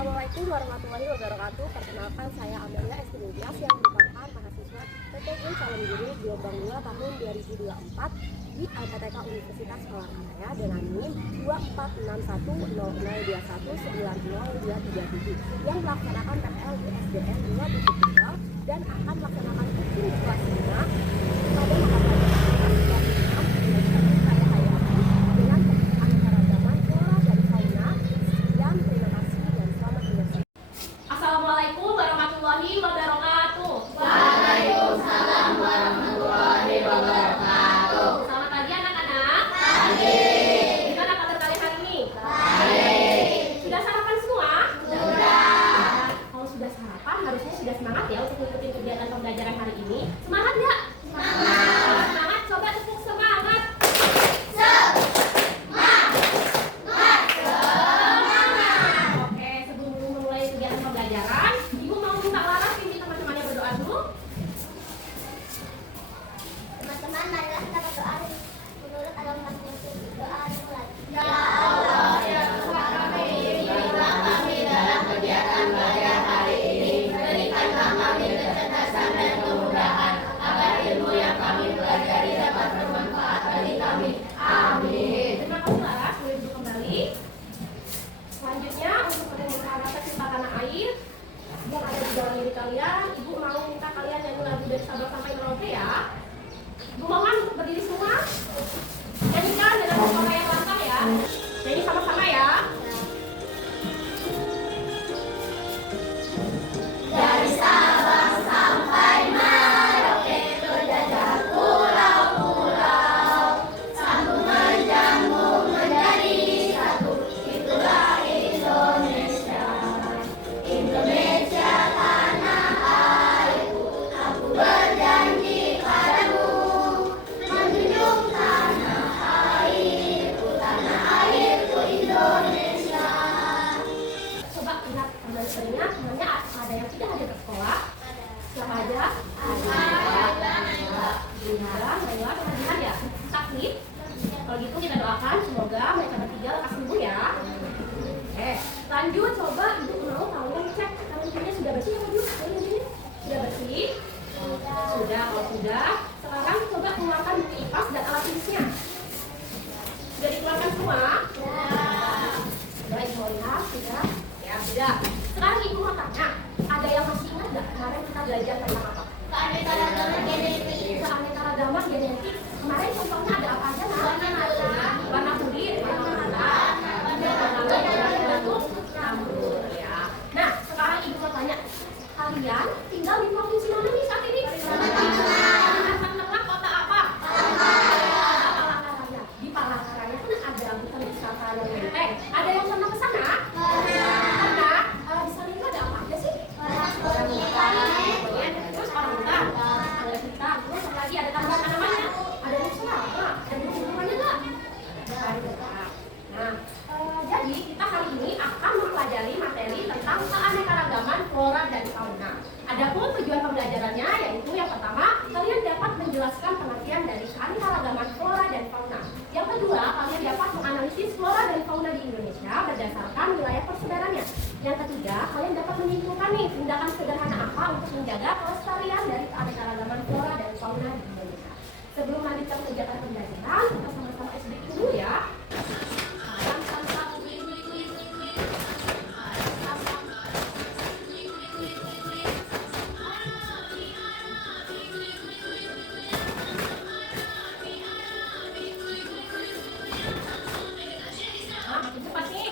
Assalamualaikum warahmatullahi wabarakatuh. Perkenalkan, saya Amelia Estimulias yang merupakan mahasiswa PTN calon guru gelombang 2 tahun 2024 di LPTK Universitas Malaysia dengan NIM 246100219023 yang melaksanakan PTL di SDN 2 dan akan melaksanakan ujian di kelas 5 pada Assalamualaikum warahmatullahi wabarakatuh. Waalaikumsalam warahmatullahi wabarakatuh. Selamat pagi anak-anak. Pagi. Gimana kabar kalian hari ini? Baik. Sudah sarapan semua? Sudah. Kalau sudah sarapan harusnya sudah semangat ya untuk mengikuti kegiatan pembelajaran hari ini. Semangat nggak? Semangat. Semangat, coba tepuk semangat. Oke, sebelum memulai kegiatan pembelajaran, Ibu mau minta Laras pimpin teman-temannya berdoa dulu. Teman-teman, marilah kita berdoa menurut agama masing-masing. Doa dimulai. Ya Allah, ya Tuhan kami, bimbinglah kami dalam kegiatan belajar hari ini. Berikanlah kami kecerdasan dan kemudahan, agar ilmu yang kami pelajari dapat bermanfaat bagi kami. Amin. Terima kasih Laras, boleh duduk kembali. Selanjutnya untuk menunjukkan rasa cinta tanah air yang ada di dalam diri kalian, Ibu mau minta kalian nyanyi lagu dari Sabang sampai Merauke ya. Ibu mohon untuk berdiri semua. Nyanyikan dengan suara yang lantang ya. Nyanyi sama-sama ya. Dari Sabang sampai Merauke, berjajah pulau-pulau, sambung menjambung menjadi satu. Itulah Indonesia, Indonesia tanah airku. Aku berjanji padamu, menjunjung tanah airku Indonesia. Coba ingat kembali teringat temannya ada yang tidak hadir ke sekolah. Siapa aja? Nara, Naila, kehadiran ya. Sakit. Kalau gitu kita doakan semoga mereka bertiga lekas sembuh ya. Oke, lanjut coba Ibu mau kalian cek tangan sudah bersih ya Bu? Sudah bersih? Sudah, kalau sudah, sekarang coba keluarkan buku IPAS dan alat tulisnya. Sudah dikeluarkan semua? Sudah, Ibu mau lihat? Sudah? Ya, sudah. Sekarang Ibu mau tanya, ada yang masih ingat nggak kemarin kita belajar tentang apa? Keanekaragaman genetik. Keanekaragaman genetik. Kemarin contohnya ada apa aja? Warna kulit, warna mata, rambut ya. Nah, sekarang Ibu mau tanya, kalian tinggal di provinsi mana nih saat ini? Tengah kota apa? Palangkaraya. Di Palangkaraya kan ada hutan wisata yang menteng. Ada yang pernah ke sana? Pernah. Di sana itu ada apa aja sih? Terus orang hutan, ada hutan. Terus apa lagi? Ada taman tanamannya. Ada musra. Ada tumbuh-tumbuhannya nggak? Ada. Nah, jadi kita hari ini akan mempelajari materi tentang keanekaragaman flora dan fauna. Adapun tujuan pembelajarannya yaitu yang pertama, kalian dapat menjelaskan pengertian dari keanekaragaman flora dan fauna. Yang kedua, kalian dapat menganalisis flora dan fauna di Indonesia berdasarkan wilayah persebarannya. Yang ketiga, kalian dapat menyimpulkan nih tindakan sederhana apa untuk menjaga kelestarian dari keanekaragaman flora dan fauna di Indonesia. Sebelum lanjutkan kegiatan pembelajaran, kita sama-sama SBQ dulu ya. Makin cepat nih.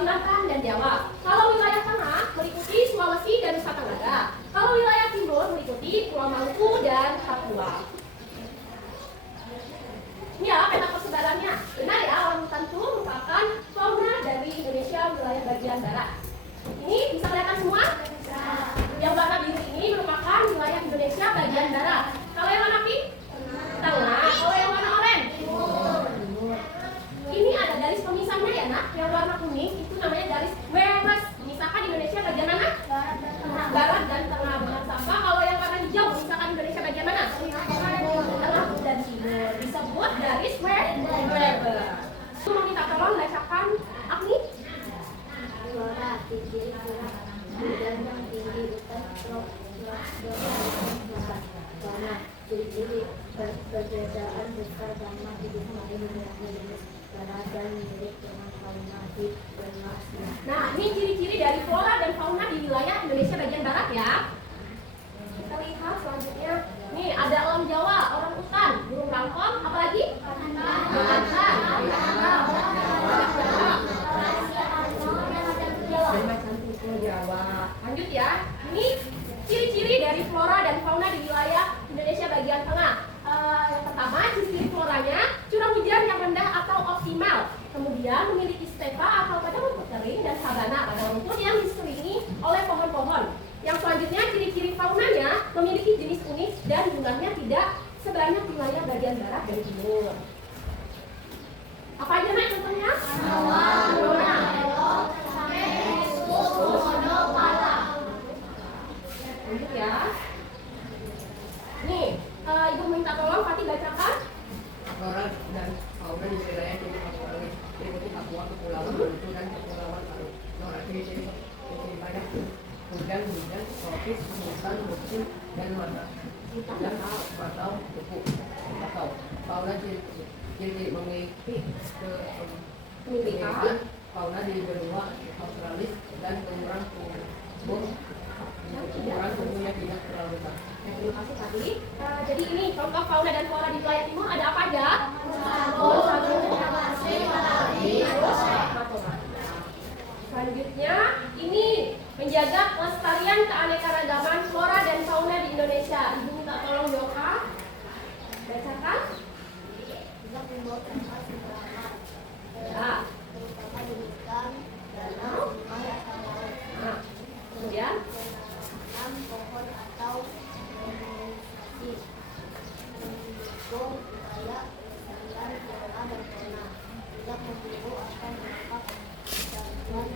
Kalimantan, dan Jawa. Kalau wilayah tengah meliputi Sulawesi dan Nusa Tenggara. Kalau wilayah timur meliputi Pulau Maluku dan Papua. Ini ya peta persebarannya. Benar ya, orangutan itu merupakan fauna dari Indonesia wilayah bagian barat. Ini bisa kelihatan semua? Yang warna biru ini merupakan wilayah Indonesia bagian barat. Kalau yang warna pink? Tengah. Kalau yang warna oranye? Ini ada garis pemisahnya ya nak. Yang warna kuning itu namanya garis Weres. Memisahkan Indonesia bagian mana? Barat dan tengah. Benar sama. Kalau yang warna hijau memisahkan Indonesia bagian mana? Tengah dan timur. Disebut garis Weber. Itu mau minta tolong bacakan Agni. Flora tinggi curah hujan yang tinggi hutan karena ciri-ciri perbedaan besar sama hidup manusia dan mirip dengan fauna di Indonesia. Nah, ini ciri-ciri dari flora dan fauna di wilayah Indonesia bagian barat ya. Kita lihat selanjutnya. Nih, ada elang Jawa, orang utan, burung rangkong, apalagi? Jawa. Lanjut ya. Ini ciri-ciri dari flora dan fauna di wilayah Indonesia bagian tengah. Yang pertama, ciri-ciri floranya curah hujan yang rendah atau optimal. Kemudian memiliki stepa atau padang rumput kering dan sabana pada rumput yang diselimuti oleh pohon-pohon. Yang selanjutnya, ciri-ciri faunanya memiliki jenis unik dan jumlahnya tidak sebanyak wilayah bagian barat dan timur. Apa aja nak contohnya? Lanjut ya. Nih, ibu minta tolong Fatih bacakan. Flora dan fauna di wilayah ini meliputi Papua, Kepulauan Maluku dan Kepulauan Palu. Flora ciri-ciri banyak hujan, tropis, hutan, musim, dan mata. Dan atau kupu atau fauna ciri memiliki keunikan fauna di benua Australis dan ukuran tubuhnya tidak terlalu besar. Terima kasih Fatih. Jadi ini contoh fauna dan flora di wilayah timur ada apa aja? Selanjutnya ini menjaga kelestarian keanekaragaman flora dan fauna di Indonesia. Ibu minta tolong Yoka bacakan. Ya. Kemudian pohon atau mendukung upaya pelestarian flora dan fauna tidak membunuh atau merusak gangguan.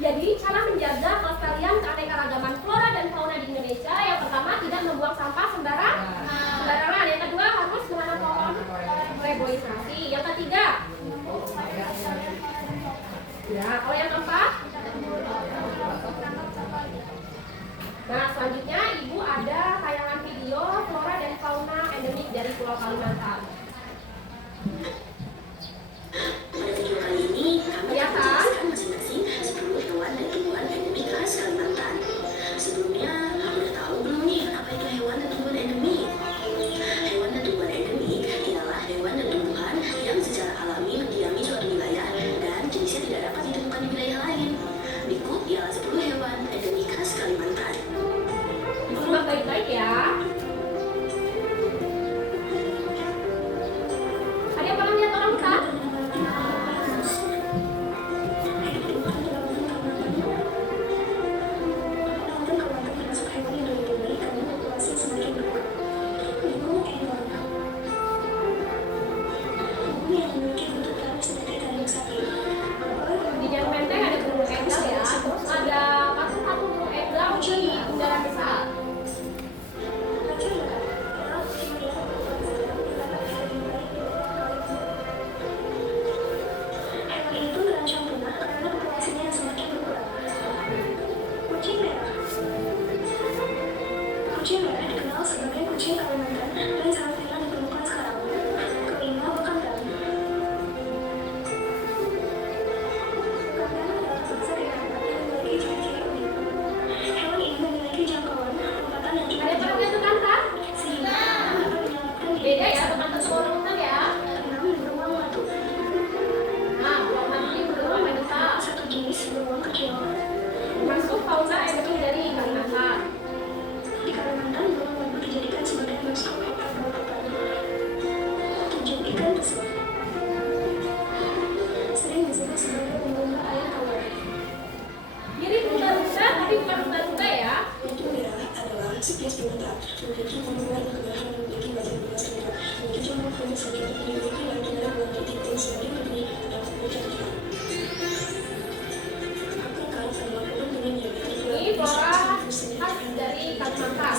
jadi cara menjaga kelestarian keanekaragaman flora dan fauna di Indonesia yang pertama tidak membuang sampah sembarangan. Yang kedua harus menanam pohon reboisasi. Yang ketiga ya, kalau yang keempat nah selanjutnya ibu ada tayangan video flora dan fauna endemik dari Pulau Kalimantan. Pada video kali ini, kami Ya, akan kan? menjelaskan masing-masing 10 hewan dan tumbuhan endemik khas Kalimantan. Sebelumnya, kamu udah tahu belum nih apa itu hewan dan tumbuhan endemik? Hewan dan tumbuhan endemik ialah hewan dan tumbuhan yang secara alami mendiami suatu wilayah dan jenisnya tidak dapat ditemukan di wilayah lain. Berikut ialah 10 hewan endemik khas Kalimantan. Disimak baik-baik ya. asli dari Kalimantan. Di Kalimantan, burung merpati dijadikan sebagai maskot kota Balikpapan. Tujuan ikan tersebut sering disebut sebagai lumba-lumba air tawar. Mirip lumba-lumba tapi bukan lumba-lumba ya. Yaitu merah adalah spesies primata, memiliki kemampuan berkebun dan memiliki wajah luas lebar. Memiliki jumlah banyak saja memiliki lain kendaraan bulan titik sebagai petani terdapat hujan ikan. Apakah adalah pohon dengan diameter Ini flora khas dari Kalimantan.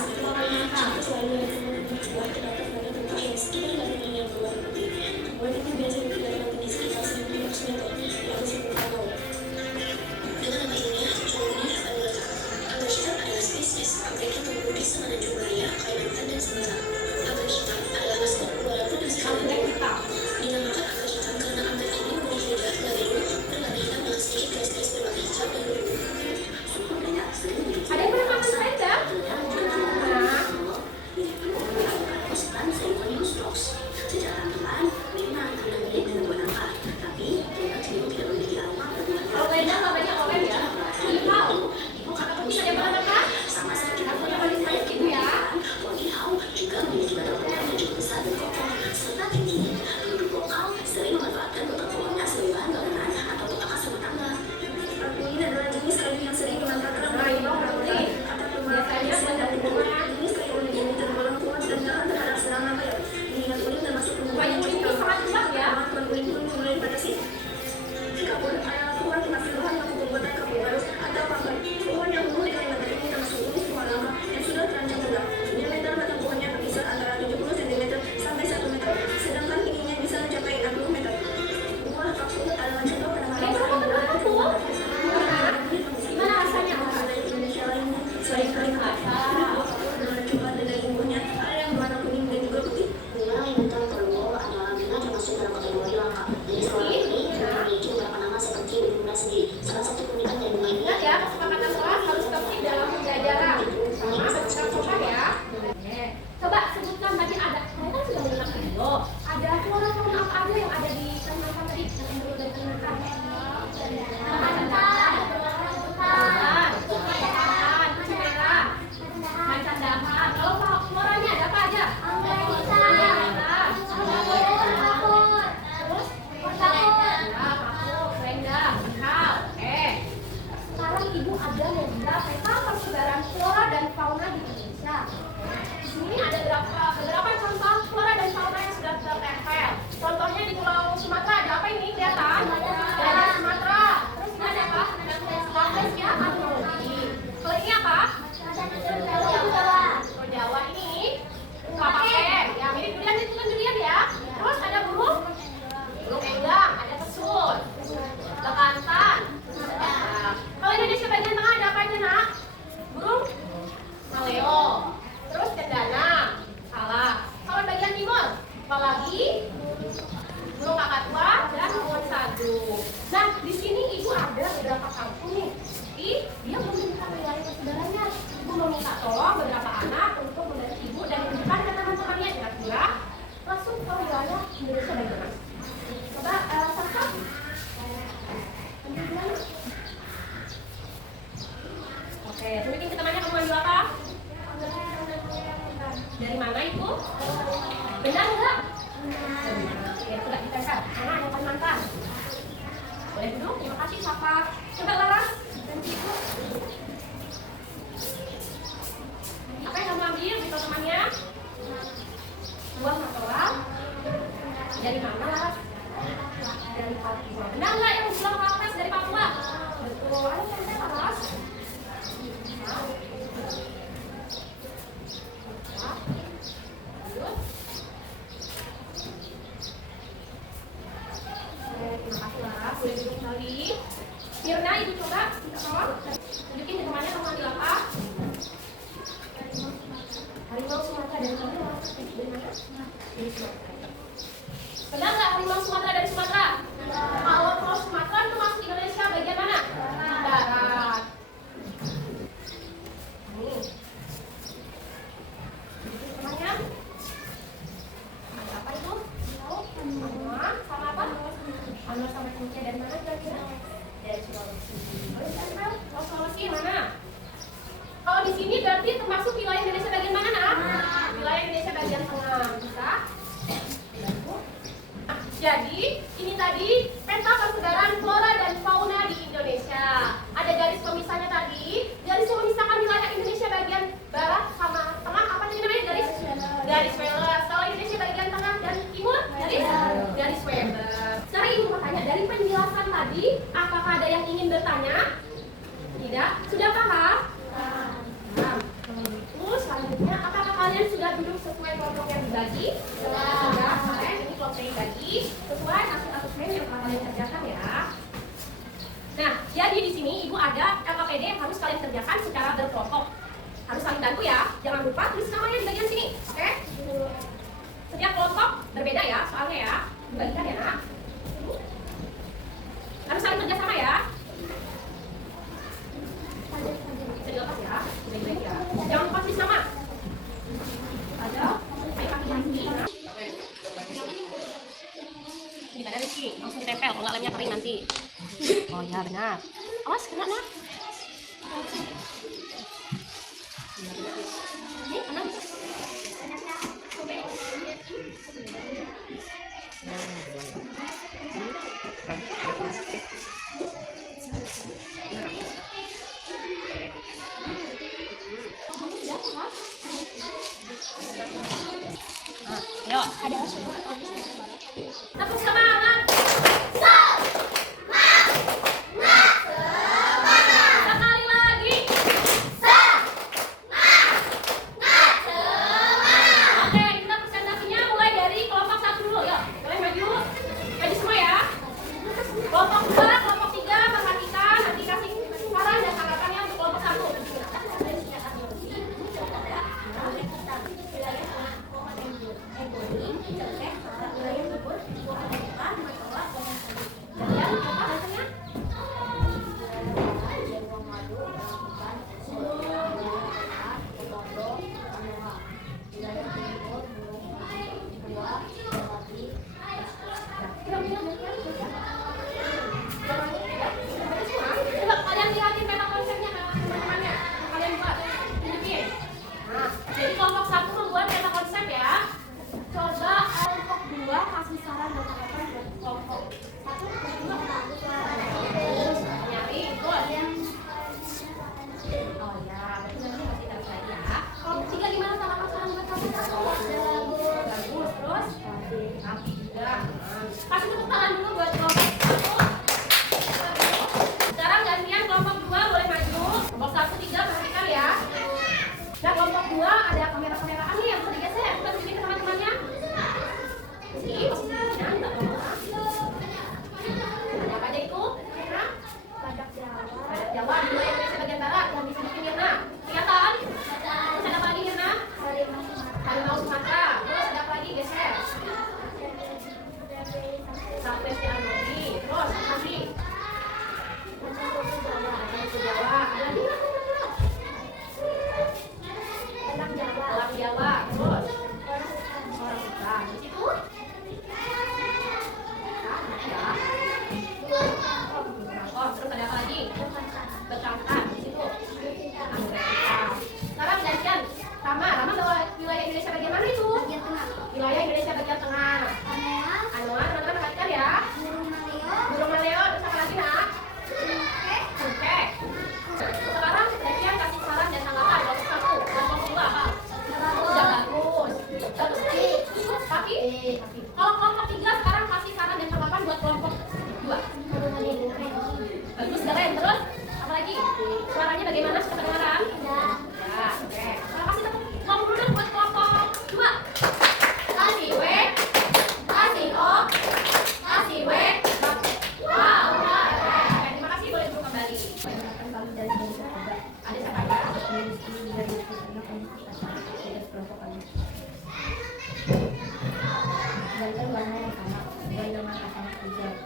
selain dari kemampuan sebelah terdapat banyak tempat yang sekitar dari dunia berwarna putih. Pohon itu biasanya didapati di sekitar 1.500 meter di atas permukaan laut. Dengan nama ilmiah, pohon ini adalah Acacia adalah spesies Afrika mengikuti semana jumlahnya Kalimantan dan Sumatera. Anggrek hitam adalah maskot walaupun di Anggrek hitam. dinamakan anggrek hitam karena anggrek ini memiliki lidah berlabel berwarna hitam dengan sedikit garis-garis berwarna hijau dan biru. Suku banyak sering Ada yang pernah makan selendang? Kalau selendang namanya owen ya. Hihau. Kata kunci saja pernah makan? Aku yang paling banyak ibu ya. juga memiliki batang pohon yang cukup besar dan kokoh serta tinggi. Penduduk lokal sering memanfaatkan batang pohonnya sebagai bahan bangunan atau untuk akas rumah tangga. Ini adalah jenis kayu yang sering dimanfaatkan Nah, ini berarti biasanya selendang rumah. jenis kayu unik ini tergolong kuat dan tahan terhadap serangan air. Mengingat unik termasuk Kayu unik ini sangat kuat ya. kemampuan unik pun mulai dibatasi. Kapur adalah pohon penghasil bahan baku pembuatan kapur baru atau papan. Pohon yang tumbuh di Kalimantan ini termasuk jenis pohon lama yang sudah terancam punah. Diameter batang pohonnya berkisar antara 70 cm sampai 1 meter, sedangkan tingginya bisa mencapai 60 meter. Buah kapur adalah contoh tanaman Ada yang pernah makan kapur? Gimana rasanya? ada di Indonesia lainnya selain Kalimantan. Buah kapur adalah coklat dan daging buahnya ada yang berwarna kuning dan juga putih. Kalimantan Perlu adalah bina termasuk dalam kategori langka. Jenis pohon ini memiliki beberapa nama seperti benda sendiri. Salah satu keunikan dari bunga ini Ingat ya, kesepakatan kelas harus tertib dalam pembelajaran. Sama bersikap sopan ya. Coba sebutkan tadi ada, saya kan sudah menyimak video. Ada flora fauna apa aja yang ada di Kalimantan tadi? Menurut dari Kalimantan. Kucing merah, macan dahan. Kalau floranya ada apa aja? Anggrek hitam. Terus? Kapur, selendang, hihau. Sekarang ibu ada membuka peta persebaran flora dan fauna di Indonesia. Di sini ada beberapa contoh flora dan fauna yang sudah tertempel. Contohnya di Pulau Sumatera ada apa ini? Kelihatan? Ada Sumatera. Terus ini ada apa? Spesiesnya Anologi. Kalau ini apa? Pulau Jawa ini papaken. Ya mirip durian, itu kan durian ya. Terus ada burung enggang, ada kesun, bekantan. Nah, kalau Indonesia bagian tengah ada apa aja nak? Burung maleo, terus cendana, salah. Kalau bagian timur, apalagi burung kakatua dan burung sagu. Nah, di sini ibu ada beberapa kampung nih, tapi dia belum minta wilayah persaudaranya. Ibu mau minta tolong beberapa anak untuk membantu ibu dan menunjukkan ke teman-temannya kira-kira masuk ke wilayah Indonesia bagian mana. Coba Sarkam. Oke, tunjukin ke temannya kamu ambil apa? Dari mana itu? Benar enggak? Oke, coba ditempel. Mana yang Kalimantan? Boleh duduk, terima kasih Safa. Coba Laras dan Ibu. Apa yang kamu ambil di temannya? Buah matola. Dari mana Laras? Dari Papua. Benar nggak yang bilang Laras dari Papua? Betul. Ayo tempel Laras. Terima kasih Laras. Boleh duduk kembali. Mirna, ibu coba minta tolong tunjukin ke temannya kamu ambil apa? Harimau Sumatera dari mana? Dari mana? Dari Sumatera. Benar nggak harimau Sumatera dari Sumatera? Kalau Sumatera itu masuk Indonesia bagian mana? Barat. Nih. Temannya? Ada apa itu? Tahu? Anwar sama apa? Anwar sama Cincin dari mana kira-kira? Dari Sulawesi. Oh, ditempel. Kalau Sulawesi mana? Jadi, apakah ada yang ingin bertanya? Tidak? Sudah paham? Paham. Terus selanjutnya, apakah kalian sudah duduk sesuai kelompok yang dibagi? Sudah. Kalian ini kelompok yang dibagi sesuai hasil asesmen yang telah kalian kerjakan ya. Nah, jadi di sini ibu ada LKPD yang harus kalian kerjakan secara berkelompok. Harus saling bantu ya. Jangan lupa tulis namanya di bagian sini. Oke? Setiap kelompok berbeda ya soalnya ya. Dibagikan ya nak. Harus saling kerjasama ya. Bisa dilepas ya. Baik-baik ya. Jangan lupa tulis nama. Ada. Ayo pakai lagi. Ini ada Rizky. Langsung ditempel. Kalau nggak lemnya kering nanti. Oh ya benar. Awas kena nak. Ini kena. Yuk, ada tepuk semangat. Sekali lagi. Oke, kita presentasinya mulai dari kelompok 1 dulu. Yuk, boleh maju. Maju semua ya. Kelompok 2, kelompok 3, perhatikan. Nanti kasih saran dan tanggapannya untuk kelompok 1. Coba kalian lihatin peta konsepnya teman-temannya. Kalian buat. Tunjukin. Nah, jadi kelompok 1 membuat peta konsep ya. Coba kelompok 2 kasih saran dan tanggapan buat kelompok 1 dan 2. Nyari, good. Oh ya, berarti nanti kasih tahu lagi ya. Kelompok 3 gimana tanggapan saran buat kamu? Bagus, terus? Rapi juga. Kasih tepuk tangan dulu buat kelompok 1. Sekarang gantian kelompok 2 boleh maju. Kelompok 1, 3 perhatikan ya. Nah, kelompok 2 ada kamera-kameraan nih yang bisa digeser. Kita tunjukin ke teman-temannya. Ini posisinya di belakang. Ada apa aja itu? Mirna? Badak Jawa di wilayah Indonesia bagian barat yang disebutin Mirna. Kelihatan? Terus ada apa lagi Mirna? Harimau Sumatera. Terus ada apa lagi geser? Sampai Arnoldi. Terus apa lagi? Jawa. Ada lagi nggak? Elang Jawa. Terus orang Sutra. Di situ? Oh, terus ada apa lagi? Bekantan. Di situ. Sekarang gantian. Rama wilayah Indonesia bagian mana itu? Wilayah Indonesia bagian tengah. Anoa, teman-teman perhatikan ya. Burung maleo. Terus apa lagi nak? Oke. Sekarang gantian kasih saran dan tanggapan kelompok 1 dan kelompok 2 apa? Sudah bagus. Bagus lagi. Kaki. Kalau kelompok 3 sekarang kasih saran dan tanggapan buat kelompok 2. Bagus, keren. Terus apa lagi? Suaranya bagaimana? Sudah kedengaran? Ya, oke. Kalau kasih tepuk ngomong dulu buat kelompok 2. Kasih W, kasih O, kasih W. Wow, keren. Terima kasih, boleh duduk kembali. Ada siapa ya?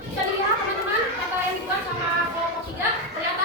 Bisa dilihat teman-teman, kata yang dibuat sama kelompok 3 terlihat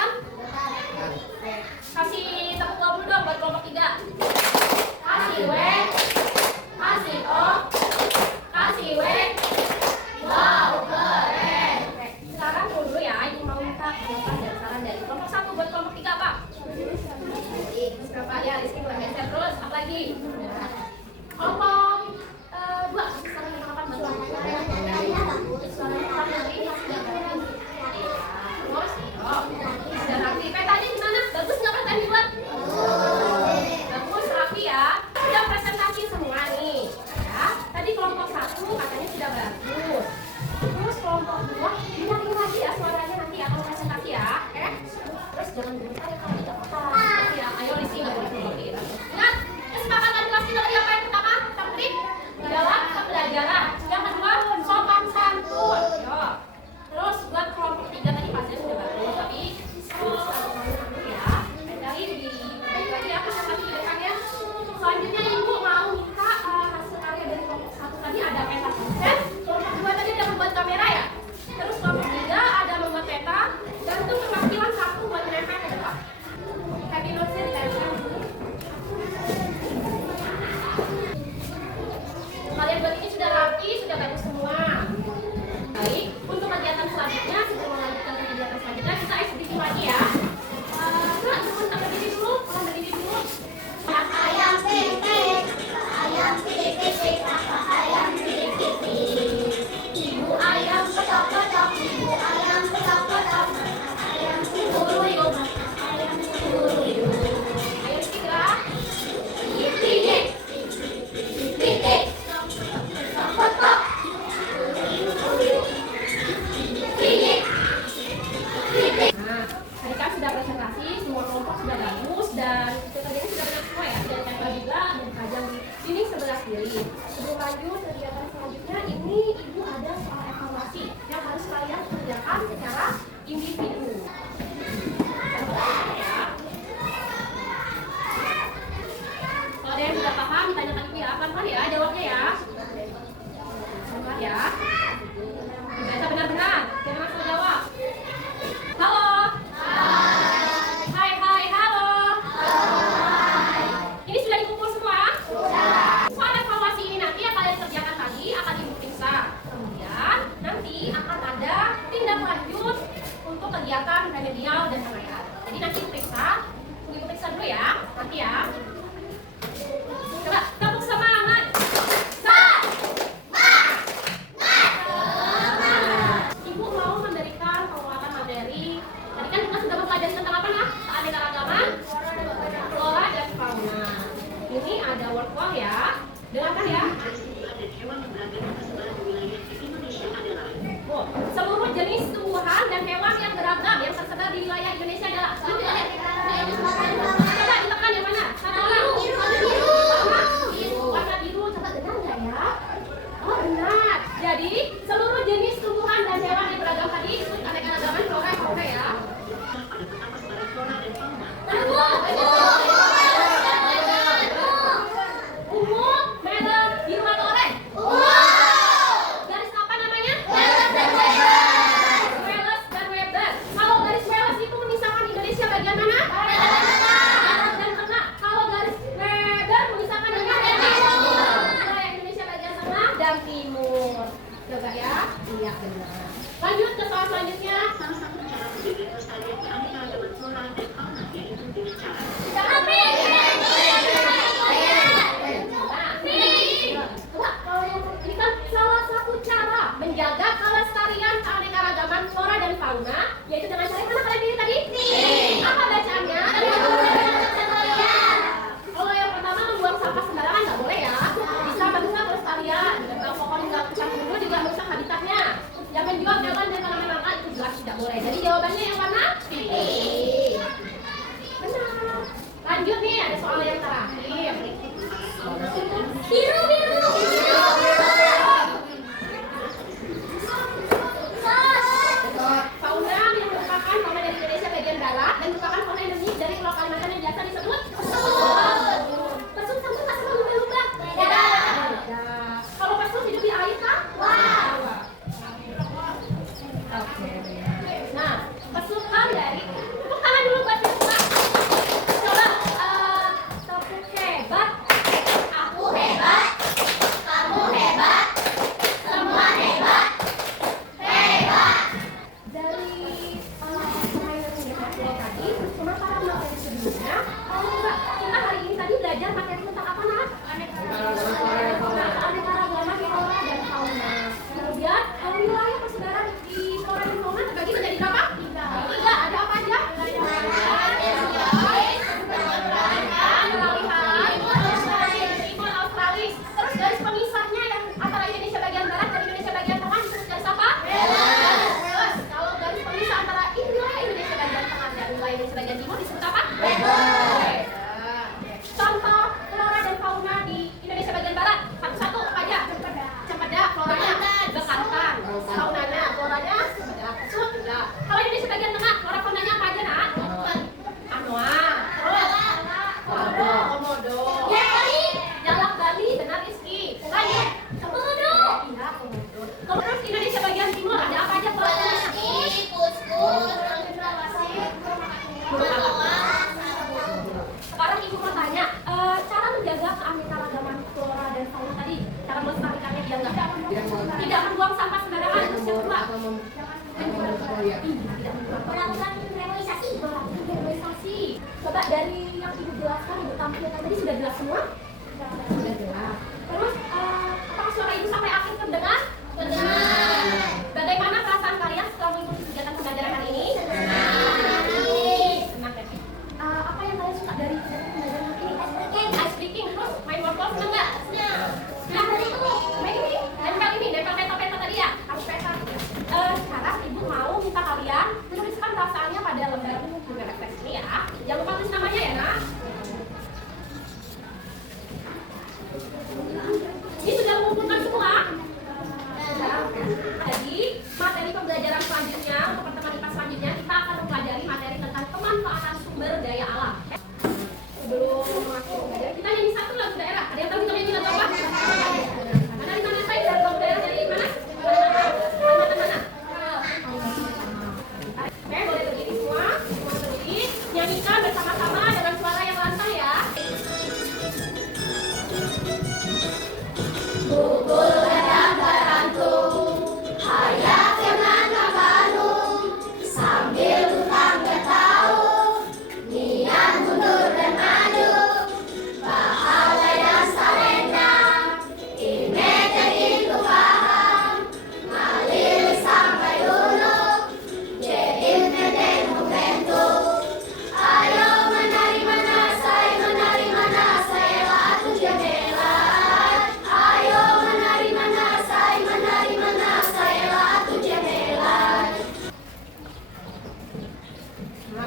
lagi ya. Kak, teman berdiri dulu, teman berdiri dulu. Ayam pipik, ayam pipik, apa ayam pipik? Ibu ayam petok-petok, ibu ayam petok-petok, ayam Turuyuk, ayam turuyuk. ayo tiga. Pipik, pipik, petok, turuyuk, pipik, pipik. Nah, tadi kan sudah presentasi, semua kelompok sudah bagus dan pekerjaannya sudah benar semua ya. Sudah ditempel juga dan dipajang di dinding sebelah kiri. Sebelum lanjut kegiatan selanjutnya, ini ibu ada soal evaluasi yang harus kalian kerjakan secara individu. Ya. Kalau ada yang tidak paham, ditanyakan ibu ya. Pelan-pelan ya, jawabnya ya. Pelan-pelan ya. Dibaca benar-benar, jangan asal jawab. Halo. Hai, halo. Ini sudah dikumpul semua? Sudah. Soal evaluasi ini nanti yang kalian kerjakan tadi akan ibu periksa. Kemudian nanti akan ada tindak lanjut untuk kegiatan remedial dan pengayaran. Jadi nanti ibu periksa dulu ya, nanti ya. Coba tepuk semangat. Ibu mau memberikan penguatan materi. Tadi kan kita sudah mempelajari tentang apa nah? Keanekaragaman, flora dan fauna. Ini ada word wall ya. Dengarkan ya. Oh, seluruh jenis tumbuhan dan hewan yang beragam yang tersebar di wilayah Indonesia adalah. Coba ditekan yang mana? Satu,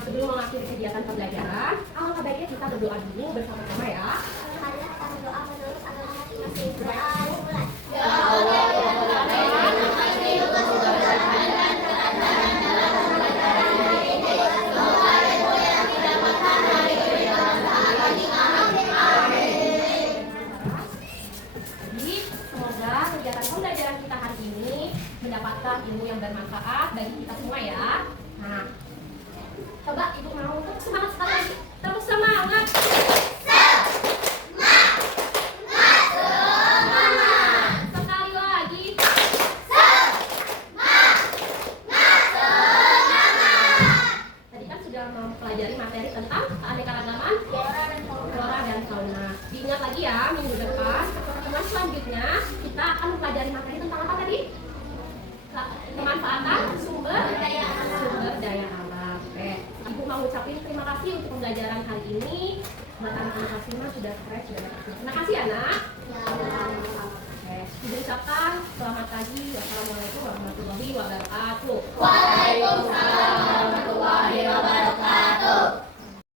sebelum mengakhiri kegiatan pembelajaran, alangkah baiknya kita berdoa dulu bersama-sama ya. Marilah kita berdoa menurut agama masing-masing. Doa dimulai. Ya Allah, Tuhan kami, terima kasih untuk segala kebaikan dan kelancaran dalam pembelajaran hari ini. Semoga ilmu yang didapatkan hari ini bermanfaat bagi kami. Amin. Jadi, semoga kegiatan pembelajaran kita hari ini mendapatkan ilmu yang bermanfaat bagi kita semua ya. Nah, coba ibu mau semangat sekali lagi. Terus semangat. Sekali lagi. Tadi kan sudah mempelajari materi tentang keanekaragaman flora dan fauna. Diingat lagi ya, minggu depan pertemuan selanjutnya kita akan mempelajari materi tentang apa tadi? Pemanfaatan sumber daya alam. Oke, ibu mau ucapin terima kasih untuk pembelajaran hari ini. Buat anak-anak semua sudah keren, sudah dapat. Terima kasih anak. Oke, ibu ucapkan selamat pagi. Wassalamualaikum warahmatullahi wabarakatuh. Waalaikumsalam.